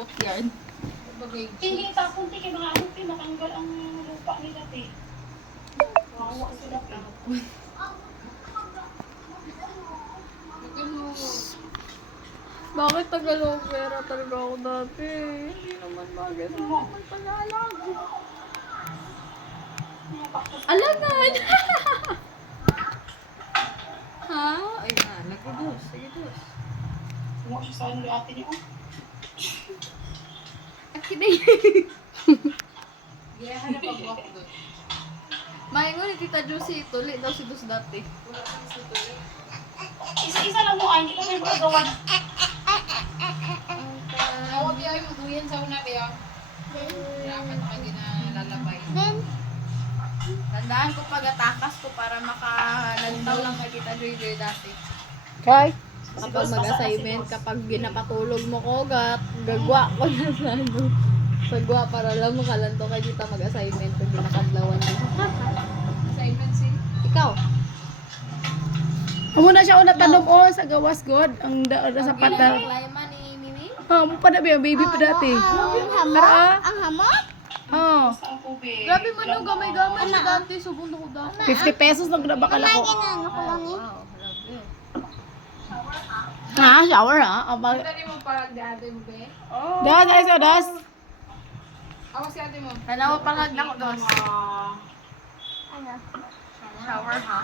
boatyard. Hindi tapon ti kay mga ano ti matanggal ang lupa nila ti. Wawa sila ti. Bakit Tagalog pera talaga ako dati? Hindi naman bagay sa mga pag-Tagalog. Alangan! Ha? Ay na, nagdudus. Sige, dus. Wawa siya sa ano ate niyo. Akiday. Gayahan na pag-walk doon. Mahingo ni Tita Josie, tuli daw si Dus dati. Isa-isa lang mo ay hindi kami magawa. Awa biya mo duyan sa una biya. Dapat ka ginalalabay. Tandaan ko pag-atakas ko para makalantaw lang kay Tita Joy dati. Kay? Kapag mag-assignment, kapag ginapatulog mo ko, gagwa ko na sa ano. Sagwa para lang makalanto kay Tita mag-assignment pag ginakadlawan mo. Assignment si. Ikaw? Amo na siya una tanom sa gawas god ang sa pata. Klima ni Mimi? Mo pa na baby pa dati. Tara. Ang hamot? Oh, Sa tubig. Grabe man no, gamay-gamay siya dati. Subong ko dati. 50 pesos lang na bakal ako. Ano ko lang eh? Wow, grabe. Ha, shower ha. Aba. Dali mo parang ate mo be. Das, guys, das. Awa si ate mo. Tanawa pangag na ko dos. Ano? Shower ha?